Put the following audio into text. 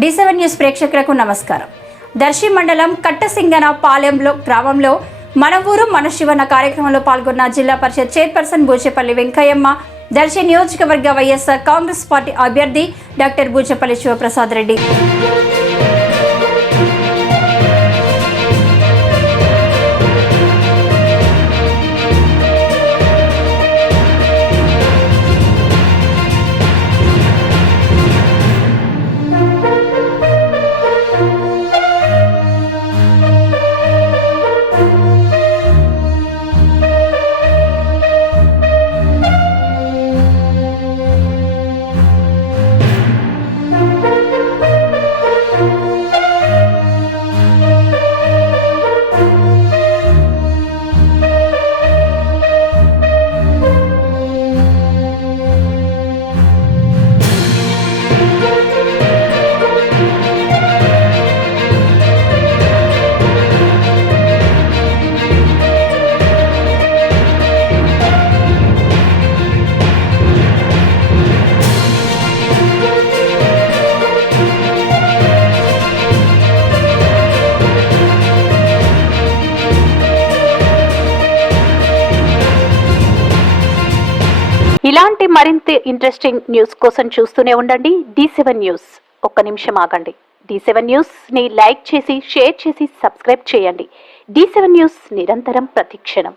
D7 news ప్రేక్షకులకు నమస్కారం. దర్శి మండలం కట్టసింగన పాలెంలో గ్రామంలో మన ఊరు మన శివన కార్యక్రమంలో పాల్గొన్న జిల్లా పరిషత్ చైర్పర్సన్ బూచేపల్లి వెంకయ్యమ్మ, దర్శి నియోజకవర్గ వైఎస్ఆర్ కాంగ్రెస్ పార్టీ అభ్యర్థి డాక్టర్ బూచేపల్లి శివప్రసాద్ రెడ్డి. ఇలాంటి మరింత ఇంట్రెస్టింగ్ న్యూస్ కోసం చూస్తూనే ఉండండి D7 న్యూస్. ఒక్క నిమిషం ఆగండి. D7 న్యూస్ ని లైక్ చేసి, షేర్ చేసి, సబ్స్క్రైబ్ చేయండి. D7 న్యూస్ నిరంతరం ప్రతిక్షణం.